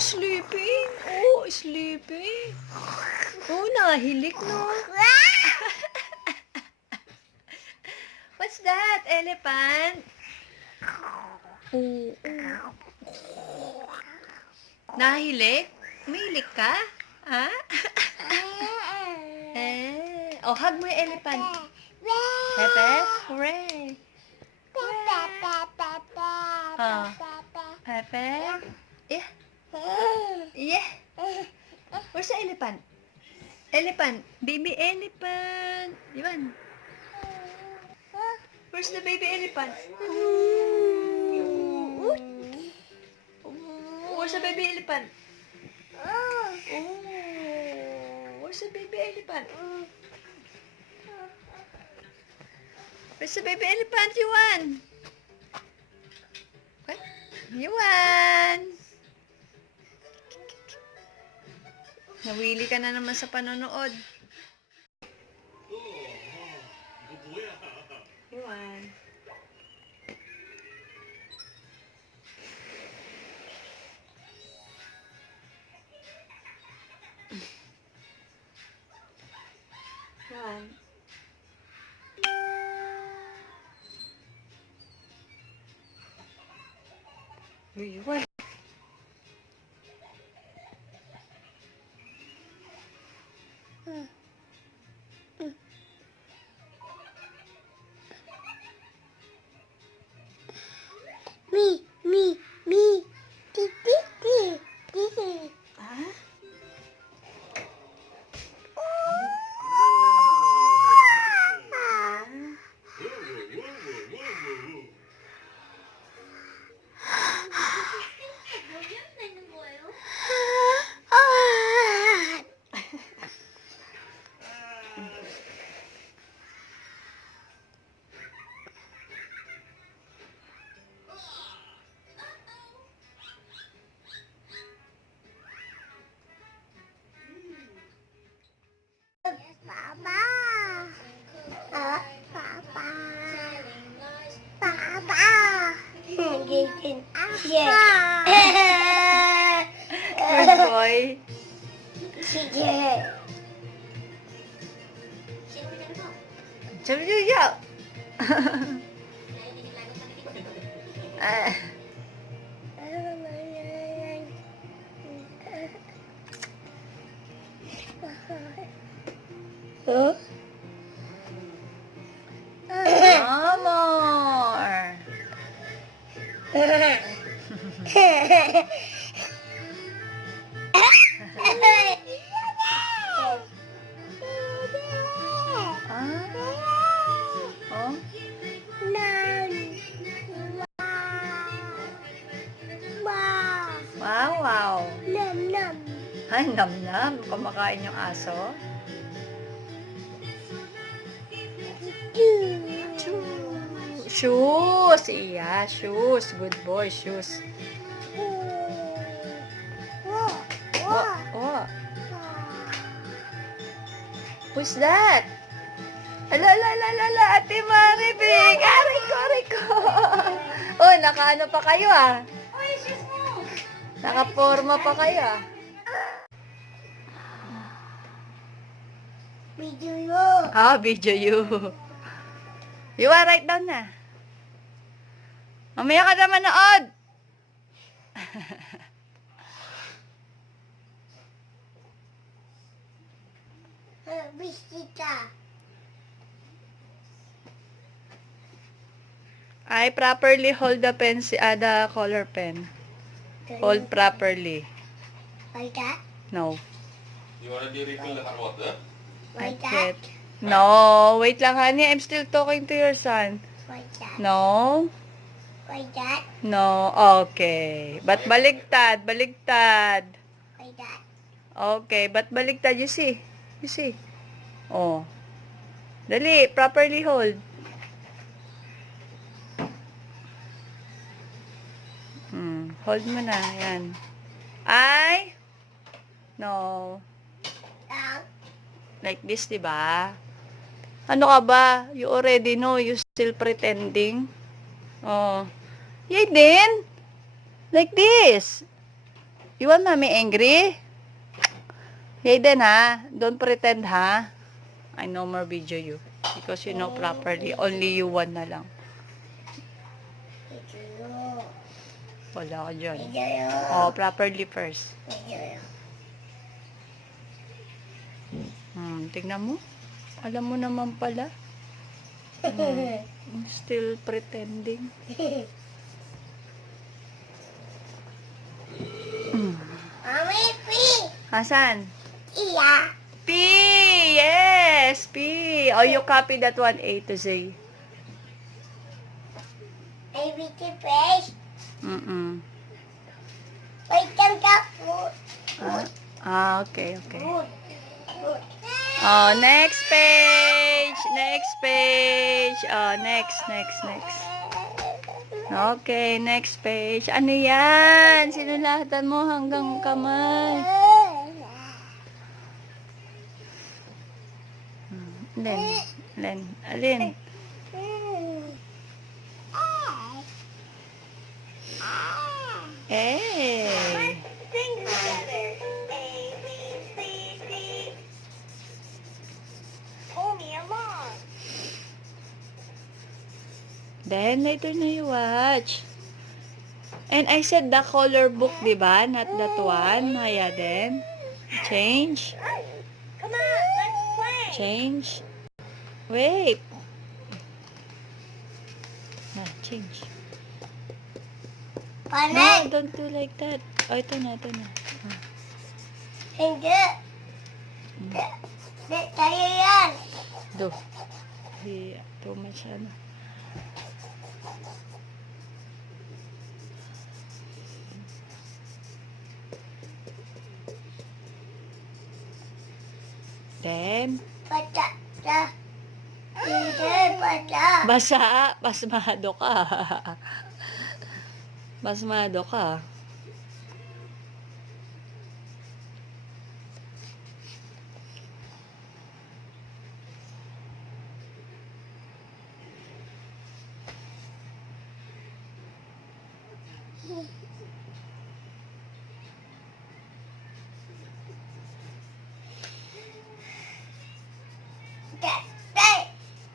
Sleeping. Oh, sleeping. Oh, nahilik, no? What's that? Elephant? Oh, oh. Nahilik? Umihilik ka? Ha? Oh, hug mo yung elephant. Pepe? Hooray! Oh. Pepe? Yeah. Yeah. Where's the elephant? Elephant. Baby elephant. Ivan. Where's the baby elephant? Ooh. Where's the baby elephant? Oh. Where's the baby elephant? Where's the baby elephant, Yuan? What? Yuan! Nawili ka na naman sa panonood. Yuan. Yuan. Yuan. Me. Ah? Good boy. Jump. More. Oh. Wow. Ay, nam-nam. Kumakain yung aso. Shoes. Iya, shoes. Good boy, shoes. Oh. Who's that? Ala, Ate Maribig. Aray ko. Oh, nakaano pa kayo ah. Nakaporma pa kayo ah. Video you. Video you. You are right down na. Mamaya ka na manood. Bisita. I properly hold the pen, the color pen. Hold properly. Like that? No. You already refill the hot water? Like Not that? yet. No, wait lang honey. I'm still talking to your son. Like that? No. Like that? No. Okay. But baligtad. Like that? Okay. But baligtad. You see. Oh. Dali. Properly hold. Hold mo na. Yan. No. Down. Like this, di ba? Ano ka ba? You already know. You still pretending. Oh. Yay din. Like this. You want mommy angry? Yay din, ha? Don't pretend, ha? I no more video you. Because you know properly. Only you one na lang. Ito yun. Wala ka dyan. Ito yun. Oh, properly first. Ito yun. Tingnan mo. Alam mo naman pala. Still pretending. Mami, pee. Asan? Iya. P! Yes! P! Oh, you copy that one, A to Z. ABT face. Wait, ka food. Okay. Food. Food. Oh, next page! Next page! Oh, next. Okay, next page. Ano yan? Sinulatan mo hanggang kamay. Len. Alin? Eh. Then, later na you watch. And I said the color book, di ba? Not that one. Kaya then, change. Come on, let's play. Change. Wait. Change. No, Paano? don't do like that. Oh, ito na. Hindi. Tayo yan. Do. Too much, ano. Then, Bata. Hindi, bata. basa. Basmado ka. Basmado ka.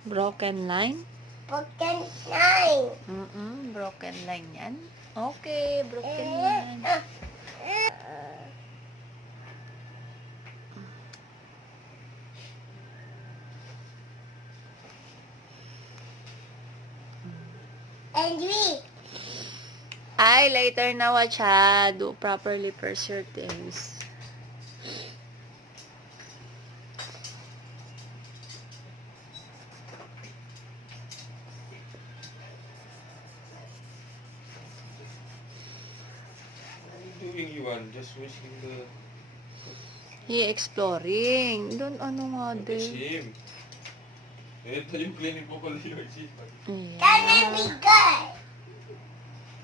Broken line? Broken nine. Broken line yan. Okay, broken line. And we. Ay, later na watch, ha. Do properly first your things. Doing you one, just wishing the Exploring. Doon, ano nga din. shame. Ito yung cleaning po pala yung shame. Can we go?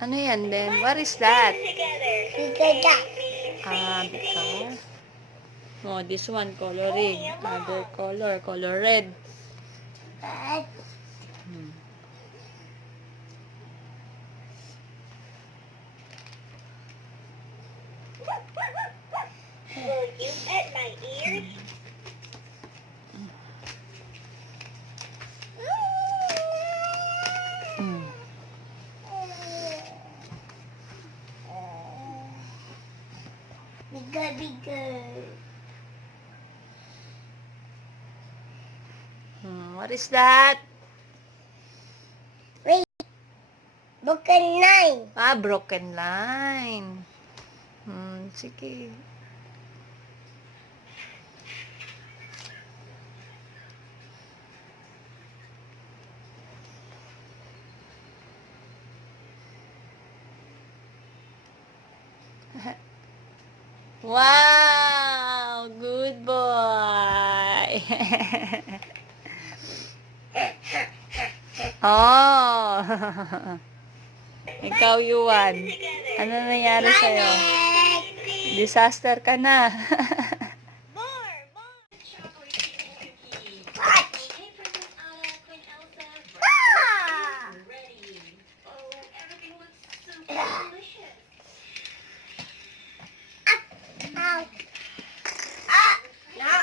Ano yan din? What is that? We go that. Because. Oh, this one, coloring. Other color red. But will you pet my ears? Bigger. What is that? Wait. Broken nine. Broken line. Sige. Wow! Good boy! Oh! Ikaw, Yuan. Ano nangyari sa'yo? Disaster ka na. Ow. No.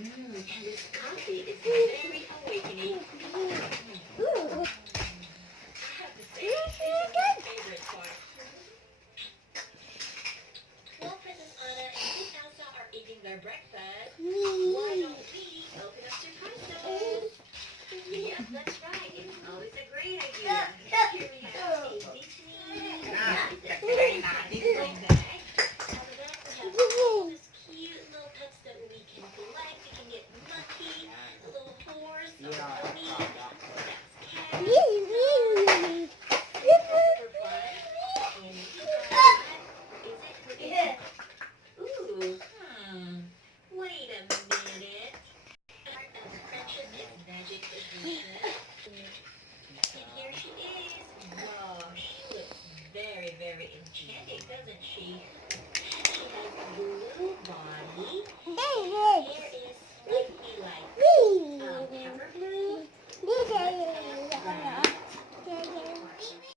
And this coffee is very awakening. I have to say, this is my favorite part. While Princess Anna and Miss Elsa are eating their breakfast, why don't we open up surprises? Yep, that's right. It's always a great idea. Here we have ABC. That's very nice. Like that. After that, we have all this cute little pets that we can collect. We can get Monkey, a little horse, a pony, cat, super fun. And we have what is it? What is it? Ooh, wait a minute. Art of friendship is magic, isn't it? And here she is. Whoa, she looks very, very enchanting, doesn't she? She has a blue body. Her hair